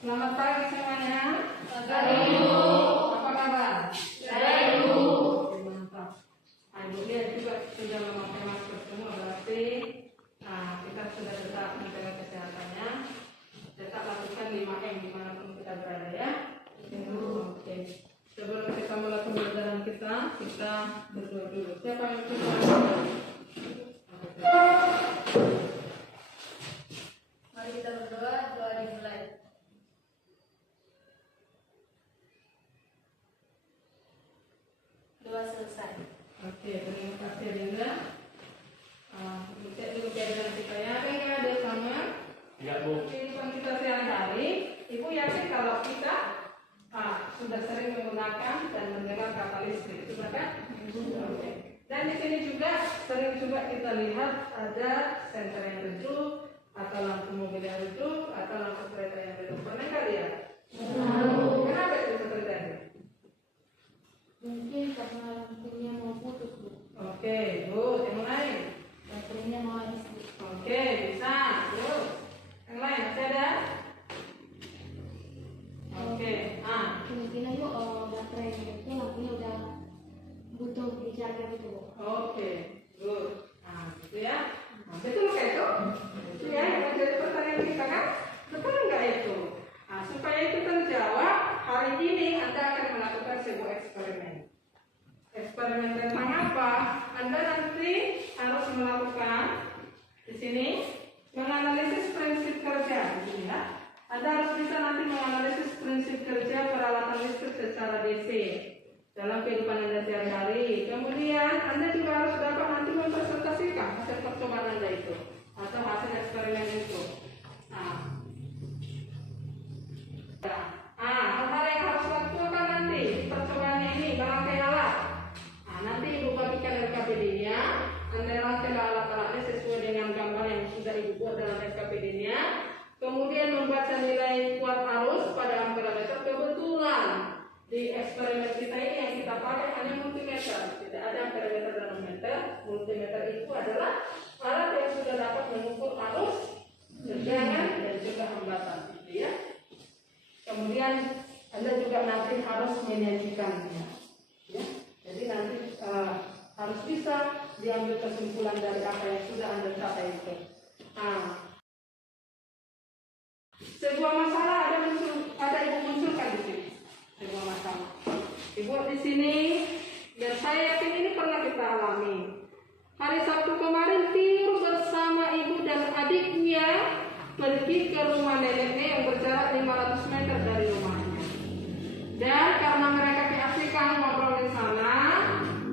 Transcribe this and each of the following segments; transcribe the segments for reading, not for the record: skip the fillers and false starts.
Selamat pagi semuanya. Pagi, Ibu. Apa kabar? Baik, Ibu. Oke, mantap. Nah, Ibu lihat juga sudah memakai masker semua, berarti kita sudah tetap menjaga kesehatannya. Tetap lakukan 5M dimanapun kita berada ya. Oke. Sebelum kita mulai pembelajaran kita berdoa dulu. Siapa yang berdoa? Mari kita berdoa, doa dimulai. Doa selesai. Oke, terima kasih Linda. Kita dulu pelajaran kita ya. Ada ada sama? Tidak, Bu. Kehidupan kita sehari-hari. Ibu yakin kalau kita sudah sering menggunakan dan mendengar kata listrik, itu kan? Oke. Dan di sini juga sering juga kita lihat ada senter yang redup, atau lampu mobil yang redup, atau lampu kereta yang redup. Pernah nggak lihat? Kenapa itu terjadi? Mungkin karena lampunya mau putus, Bu. Oke, Bu, yang lain. Baterainya mau habis, Bu. Oke, bisa. Terus, yang lain masih ada? Oke, Kemungkinan Bu, baterainya itu lampunya udah butuh dijaga gitu, Bu. oke, good. Gitu ya. Betul nggak itu? Itu ya yang menjadi pertanyaan kita kan? Betul nggak itu? Supaya itu terjawab, hari ini Anda akan melakukan sebuah eksperimen. Eksperimen tentang apa? Anda nanti harus melakukan di sini menganalisis prinsip kerja, gitu ya. Anda harus bisa nanti menganalisis prinsip kerja peralatan listrik secara DC dalam kehidupan Anda sehari-hari. Kemudian Anda juga harus dapat nanti mempresentasikan hasil percobaan Anda itu atau hasil eksperimen itu. Hal-hal yang harus lakukan nanti percobaannya ini merangkai alat. Nanti Ibu bagikan LKPD-nya. Anda rangkai alat-alatnya sesuai dengan gambar yang sudah Ibu buat dalam LKPD-nya. Kemudian membaca nilai kuat arus pada amperemeter. Kebetulan di eksperimen kita ini yang kita pakai hanya multimeter, tidak ada amperemeter dan ohmmeter. Multimeter itu adalah alat yang sudah dapat mengukur arus, tegangan dan juga hambatan, gitu ya. Kemudian Anda juga nanti harus menyajikannya, ya. Jadi nanti harus bisa diambil kesimpulan dari apa yang sudah Anda capai itu. Sebuah masalah ada Ibu munculkan di sini. Sebuah masalah. Ibu di sini, dan saya yakin ini pernah kita alami. Hari Sabtu kemarin Tio bersama ibu dan adiknya pergi ke rumah neneknya yang berjarak 500 meter dari rumahnya. Dan karena mereka keasikan ngobrol di sana,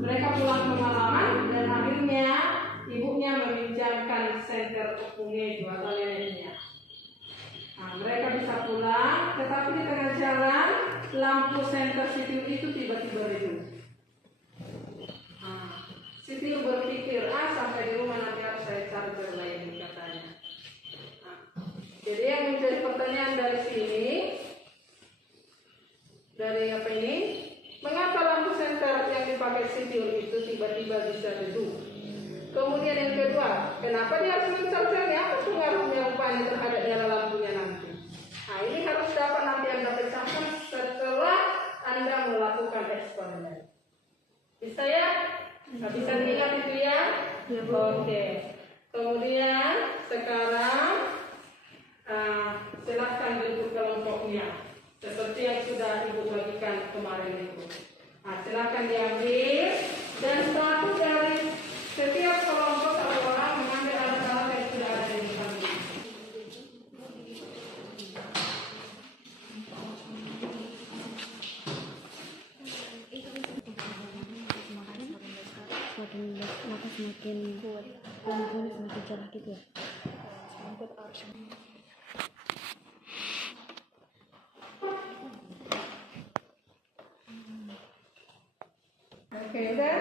mereka pulang kemalaman dan akhirnya ibunya meminjamkan senter opungnya atau neneknya. Mereka bisa pulang, tetapi di tengah jalan lampu senter sitil itu tiba-tiba redup. Sitil berpikir, sampai di rumah nanti harus saya charger lagi katanya. Jadi yang menjadi pertanyaan dari sini, dari apa ini? Mengapa lampu senter yang dipakai sitil itu tiba-tiba bisa redup? Kemudian yang kedua, kenapa dia harus men-chargernya? Apa pengaruhnya rupanya terhadap nyala lampunya nanti? Ini harus dapat nanti Anda pecahkan setelah Anda melakukan eksperimen. Bisa ya? Bisa diingat itu ya? Oke. Kemudian sekarang silakan bentuk kelompoknya seperti yang sudah Ibu bagikan kemarin itu. Silakan diambil dan satu dari setiap kelompok satu orang mengambil alat-alat yang sudah ada di depan ini. Maka semakin kuat, lampunya semakin cerah gitu ya. Oke, udah?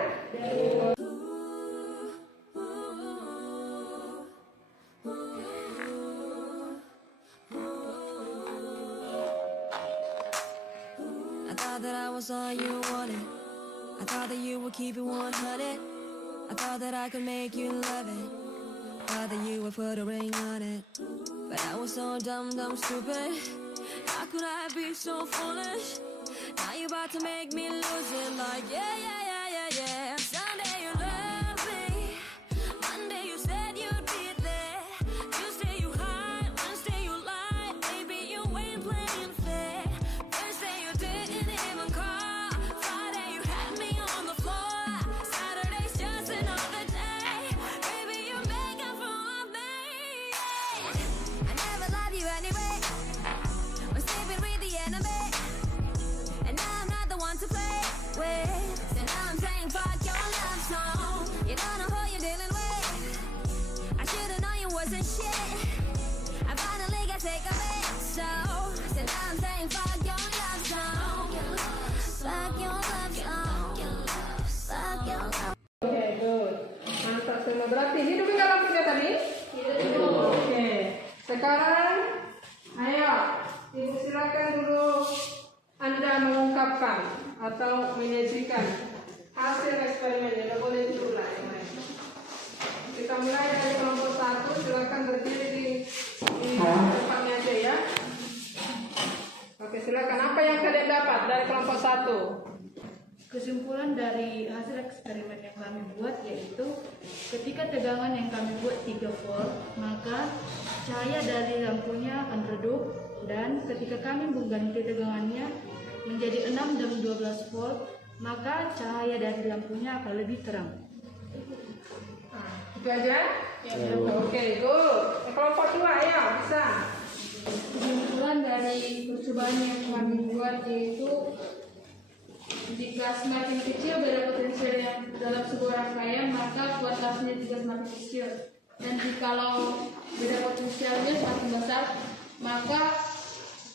I thought that I was all you wanted. I thought that you would keep it 100. I thought that I could make you love it. Thought that you would put a ring on it. But I was so dumb, stupid. How could I be so foolish? Now you're about to make me lose it. Like, yeah, yeah, yeah, yeah, yeah. Sunday you love me, Monday you said you'd be there, Tuesday you hide, Wednesday you lie, maybe you ain't playing fair, Thursday you didn't even call, Friday you had me on the floor, Saturday's just another day, baby you're making fun of me. I never love you anyway, we're sleeping with the enemy, and now I'm not the one to play with. So now I'm saying fuck your love song. You don't know who you're dealing with. I should've known you wasn't shit. I finally got sick of it. So now I'm saying fuck your love song. Fuck your love song. Fuck your love. Oke, good. Mantap semua. Berarti hidup enggak lampunya tadi? Hidup. Oke. Sekarang, ayo, Ibu silakan dulu Anda mengungkapkan atau menyajikan hasil eksperimennya. Tidak boleh diulang yang lain. Kita mulai dari kelompok 1. Silakan berdiri di tempatnya aja ya. Oke, silakan. Apa yang kalian dapat dari kelompok 1? Kesimpulan dari hasil eksperimen yang kami buat yaitu ketika tegangan yang kami buat 3 volt, maka cahaya dari lampunya akan redup, dan ketika kami mengganti tegangannya menjadi 6 dan 12 volt, maka cahaya dari lampunya akan lebih terang. Itu aja? Ya. Oke, good. Kelompok 2 ya, bisa. Kesimpulan dari percobaan yang kami buat yaitu jika semakin kecil beda potensial yang dalam sebuah rangkaian, maka kuat arusnya juga semakin kecil. Dan jikalau beda potensialnya semakin besar, maka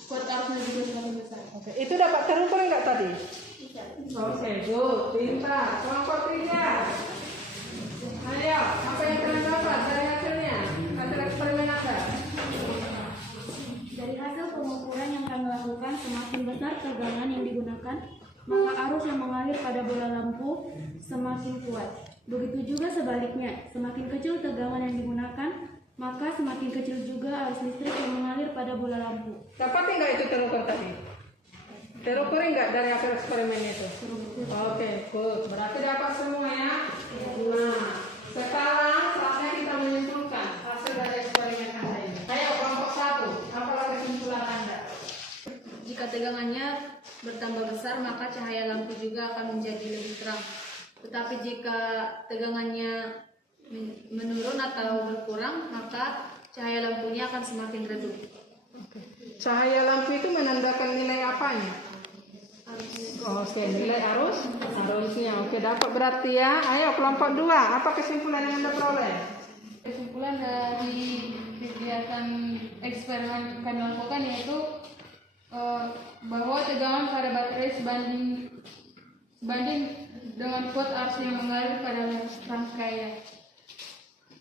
kuat arusnya juga semakin besar. Oke, itu dapat terukur enggak tadi? Oke, good. Pintar. Kelompok 3. Ayo, apa yang kalian dapat dari hasilnya? Hasil eksperimen Anda? Dari hasil pengukuran yang kami lakukan, semakin besar tegangan yang digunakan, maka arus yang mengalir pada bola lampu semakin kuat. Begitu juga sebaliknya, semakin kecil tegangan yang digunakan, maka semakin kecil juga arus listrik yang mengalir pada bola lampu. Dapat enggak itu terukur tadi? Terukur enggak dari hasil eksperimen itu? Oke, good. Berarti dapat semua ya? Nah, sekarang saatnya kita menyimpulkan hasil dari eksperimen Anda ini. Ayo, kelompok 1. Apalah kesimpulan Anda? Jika tegangannya bertambah besar, maka cahaya lampu juga akan menjadi lebih terang. Tetapi jika tegangannya menurun atau berkurang, maka cahaya lampunya akan semakin redup. Cahaya lampu itu menandakan nilai apanya? Oke, nilai arusnya. Oke, dapat berarti ya. Ayo, kelompok 2. Apa kesimpulan yang Anda peroleh? Kesimpulan dari kegiatan eksperimen kami lakukan yaitu bahwa tegangan pada baterai sebanding dengan kuat arus yang mengalir pada rangkaian.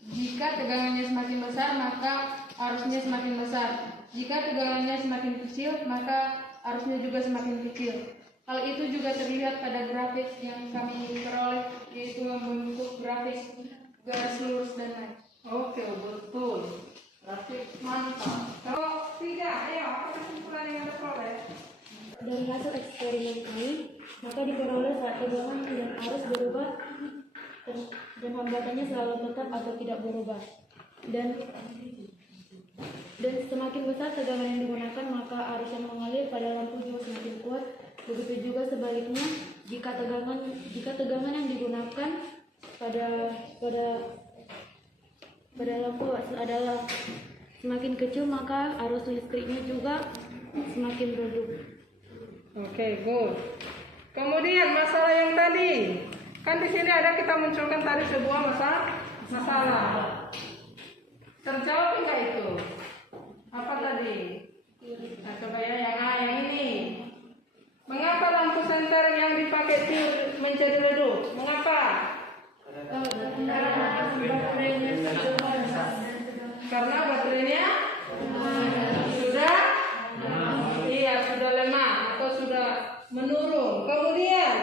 Jika tegangannya semakin besar, maka arusnya semakin besar. Jika tegangannya semakin kecil, maka arusnya juga semakin kecil. Hal itu juga terlihat pada grafik yang kami peroleh, yaitu membentuk grafik garis lurus dan lain. Oke, betul. Berarti mantap. Kalau tidak, ayo, apa kesimpulan yang Anda peroleh? Dari hasil eksperimen kami, maka diperoleh saat tegangan dan arus berubah dan hambatannya selalu tetap atau tidak berubah. Dan semakin besar tegangan yang digunakan, maka arus yang mengalir pada lampu juga semakin kuat. Begitu juga sebaliknya, jika tegangan yang digunakan pada lampu adalah semakin kecil, maka arus listriknya juga semakin redup. Oke, good. Kemudian masalah yang tadi, kan di sini ada kita munculkan tadi sebuah masalah. Terjawab enggak itu? Apa tadi? Nah, coba ya yang ini. Mengapa lampu senter yang dipakai tiur menjadi redup? Mengapa? Karena baterainya sudah lemah atau sudah menurun. Kemudian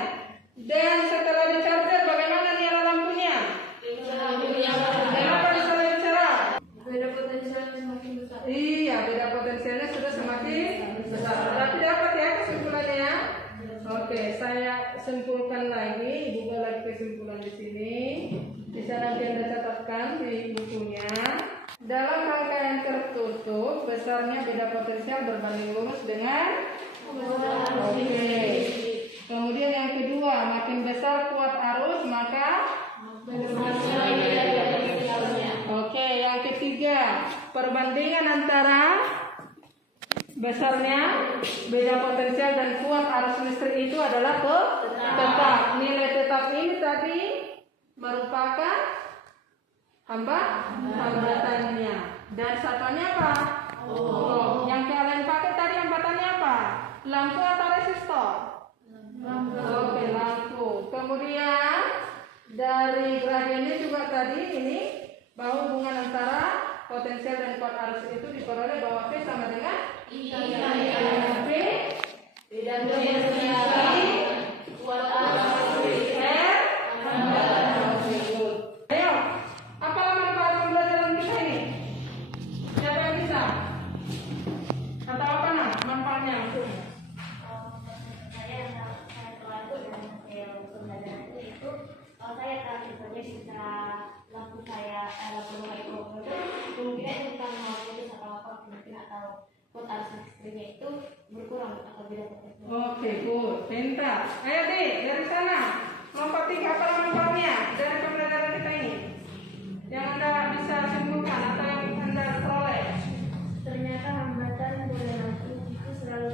dan setelah di-charger bagaimana nyala lampunya? Kenapa bisa lebih cerah? Beda potensialnya semakin besar. Iya, beda potensialnya sudah semakin besar. besar. Berarti dapat ya kesimpulannya? Oke, saya simpulkan lagi. Ibu buat lagi kesimpulan di sini. Bisa nanti Anda catatkan di bukunya. Dalam rangkaian tertutup, besarnya beda potensial berbanding lurus dengan oke. Kemudian yang kedua, makin besar kuat arus maka oke. Yang ketiga, perbandingan antara besarnya beda potensial dan kuat arus listrik itu adalah tetap. Nilai tetap ini tadi merupakan hambatannya. Dan satuannya apa? Oh. Yang kalian pakai tadi hambatannya apa? Lampu atau resistor? Oke, lampu. Kemudian dari gradiennya juga tadi ini bahwa hubungan antara potensial dan kuat arus itu diperoleh bahwa P sama dengan P dan kuat arus R. Ayo, apa manfaat pembelajaran kita ini? Siapa yang bisa? Atau apa manfaatnya? Saya pelaku dan hasil pembelajaran itu kalau saya tahu sebenarnya secara lampu rumah itu kemungkinan tentang waktu itu apa mungkin atau kuat arus listriknya itu berkurang atau tidak. Oke, good, pintar. Ayo Dik, dari sana lompat 3 apa manfaatnya dari pembelajaran kita ini? Yang Anda bisa simpulkan atau yang Anda peroleh? Ternyata hambatan pada lampu itu selalu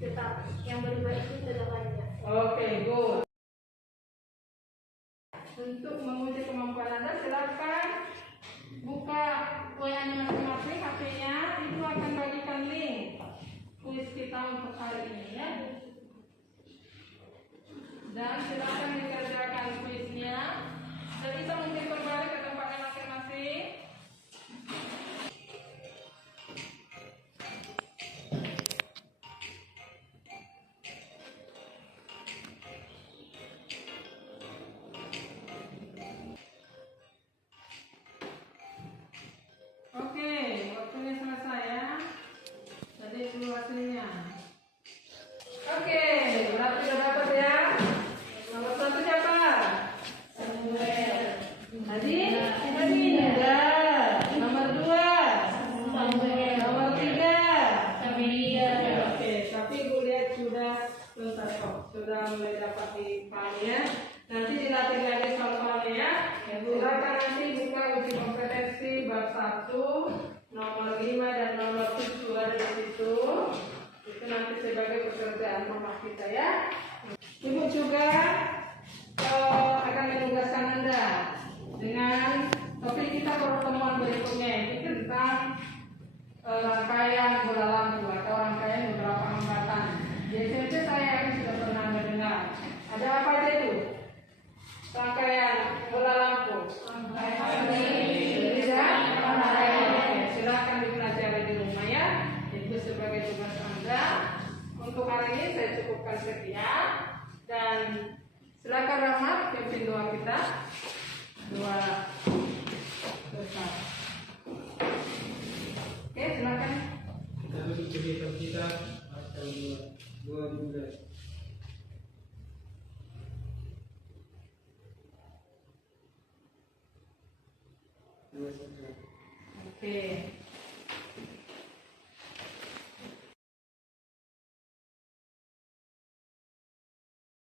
tetap, yang berubah itu tetap aja. Oke, good. Untuk menguji kemampuan Anda, silakan buka WA-nya masing-masing, HP-nya. Itu akan bagikan link kuis kita untuk hari ini ya. Dan silakan dikerjakan kuisnya. Dan bisa mungkin kembali ke tempatnya masing-masing. Oke, waktunya selesai ya. Tadi dulu hasilnya. Oke, berarti sudah dapat ya. Nomor 1 siapa? Samuel. Tadi? Sudah. Nomor 2? Samuel. Nomor 3? Amelia. Oke, tapi Ibu lihat sudah tuntas kok. Sudah mulai dapat dipahami ya. Nanti dilatih lagi soal-soalnya ya. Silakan nanti buka uji kompetensi bab 1, nomor 5 dan nomor 7 ada di situ. Itu nanti sebagai pekerjaan rumah kita ya. Ibu juga akan menugaskan Anda dengan topik kita pertemuan berikutnya ini tentang rangkaian bola lampu atau rangkaian beberapa hambatan. Di SMP saya sudah pernah mendengar. Ada apa aja itu? Rangkaian bola lampu. Silakan dipelajari di rumah ya. Itu sebagai tugas Anda. Untuk hari ini saya cukupkan sekian dan silakan Rahmat pimpin doa kita. Doa besar. Oke, silakan. Kami diberikan kita pasal 12. Oke.